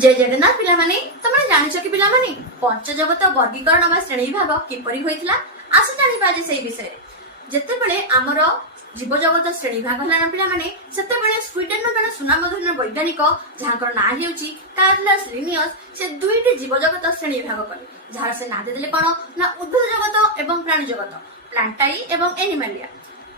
जय जगन्नाथ पिला माने तमने जानिछ कि पिला माने पंचजगत वर्गीकरण बा श्रेणी विभाग किपरि होइथिला आसे जानि बाजे सेही विषय जते बेले हमर जीव जगत श्रेणी विभाग हलाना पिला माने सेते बेले स्वीडन न सुनामधुर वैज्ञानिक जहाकर ना हेउची कार्लस लिनियस से दुईटी जीव जगत श्रेणी विभाग कले जहार से ना देले कोन ना उद्भिद जगत एवं प्राणी जगत प्लांटाई एवं एनिमलिया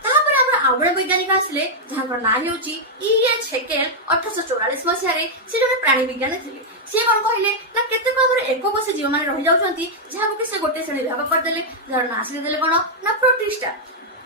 तापर हमर आउडे वैज्ञानिक आसले जहाकर ना हेउची ई.एच. हेकेल 1844 मसियारे से जने प्राणी विज्ञानी थिले से कोन कहिले ना केते हमर एककोष जीव माने रहि जाउछंती जहा को से गोटे श्रेणी विभाग कर देले जहार ना आसले देले कोन ना प्रोटिस्टा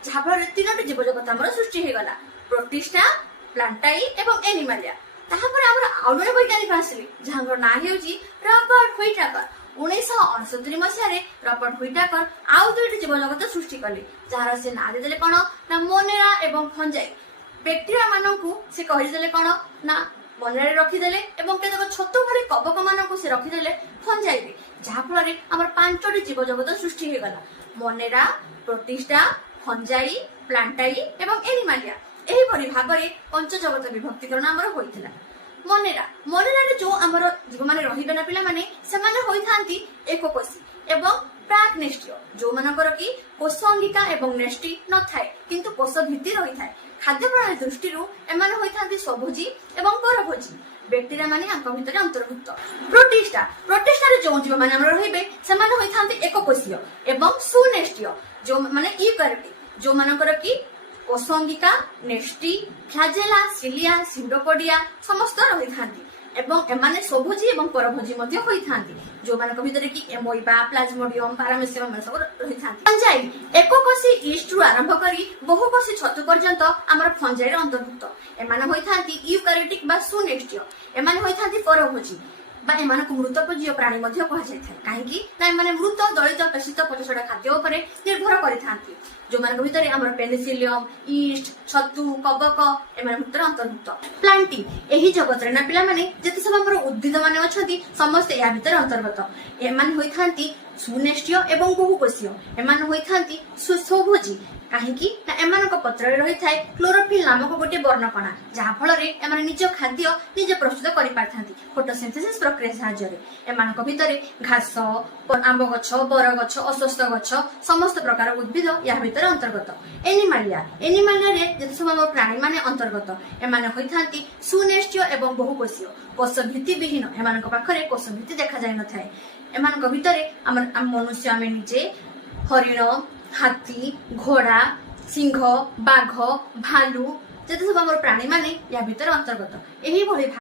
जहा पर तीनोटी जीव जगत हमर सृष्टि हे गला प्रोटिस्टा प्लांटाई एवं एनिमलिया तापर हमर आउडे वैज्ञानिक आसले जहाकर ना हेउची रॉबर्ट व्हिटेकर 1969 मसियारे रॉबर्ट व्हिटेकर आउ दुईटी जीव जगत सृष्टि कले जहार से ना देले कोन ना मोनेरा एवं फंजाई बैक्टेरिया मानकु से कहि देले कोन ना मोनेरा रखि देले एवं केतक छोटो भली कवक मानकु से रखि देले फंजाई जहा फल रे हमर पांचटी जीव जगत सृष्टि हे गला मोनेरा प्रोटिस्टा फंजाई प्लांटाई एवं एनिमलिया एही परि भागरे पंचजगत विभक्तिकरण हमर होइथिला मोनेरा मोनेरा रे जो हमर जीव माने रहिबे ना पिला माने से माने होई थांती एककोषी एवं प्राक नेष्टिय जो मानकर की कोष अंगिका एवं नेष्टि न थाए किंतु कोष भित्ति रही थाए खाद्य प्रणाली दृष्टि एमाने होई थांती स्वभोजी एवं परभोजी बैक्टेरिया माने आंक भितरे अंतर्भुक्त प्रोटिस्टा प्रोटिस्टा रे जो जीव माने हमर रहिबे से माने होई थांती एककोषीय एवं सुनेष्टिय जो माने यूकैरियोटिक जो मानकर की कोषंगिका नेष्टि फ्लैजेला सिलिया सिंडोपोडिया समस्त रही थांती एवं एमाने स्वभोजी एवं परभोजी मध्य होई थांती जो मानक भितरे की एमोइबा प्लाज्मोडियम पैरामीशियम सब रही थांती फंजाई एककोषी ईस्ट रु आरंभ करी बहुकोषी छतु पर्यंत हमर फंजाई रे अंतर्भुक्त एमाने होई थांती यूकैरियोटिक बा सुनेष्टिय एमाने होई थांती परभोजी बा एमानक मृतभोजी प्राणी मध्य कहा जाय थाय काहेकि ना एमाने मृत दलित पेशित पचसडा खाद्य उपरे निर्भर करि थांती जो मानक भितरे हमर पेनिसिलियम ईस्ट छतु कवक एमाने भितरे अंतर्भुक्त प्लांटी एही जगत रे ना पिला माने जति सब हमर उद्भिद माने अछंती समस्त या भितरे अंतर्गत एमाने होई थांती सुनेष्टिय एवं बहुकोषीय एमाने होई थांती सुस्वभोजी काहेकि ना एमानक पत्र रे रही थाए क्लोरोफिल नामक गोटे वर्णकणा जहा फल रे एमाने निज खाद्य निजे प्रस्तुत करि पारथांती फोटोसिंथेसिस प्रक्रिया सहाय्य रे एमानक भितरे घास आंब गछ बर गछ अस्वस्थ गछ समस्त प्रकार उद्भिद या भितरे अंतर्गत एनिमलिया एनिमलिया रे जति सब प्राणी माने अंतर्गत एमाने होई थांती सुनेष्टिय एवं बहुकोषीय कोष भित्ति विहीन एमानक पाखरे कोष भित्ति देखा जाय न थाए एमानक भितरे हमर मनुष्य आमे निजे हरिण हाथी घोड़ा सिंह बाघ भालू जति सब हमर प्राणी माने या भितर अंतर्गत एही भली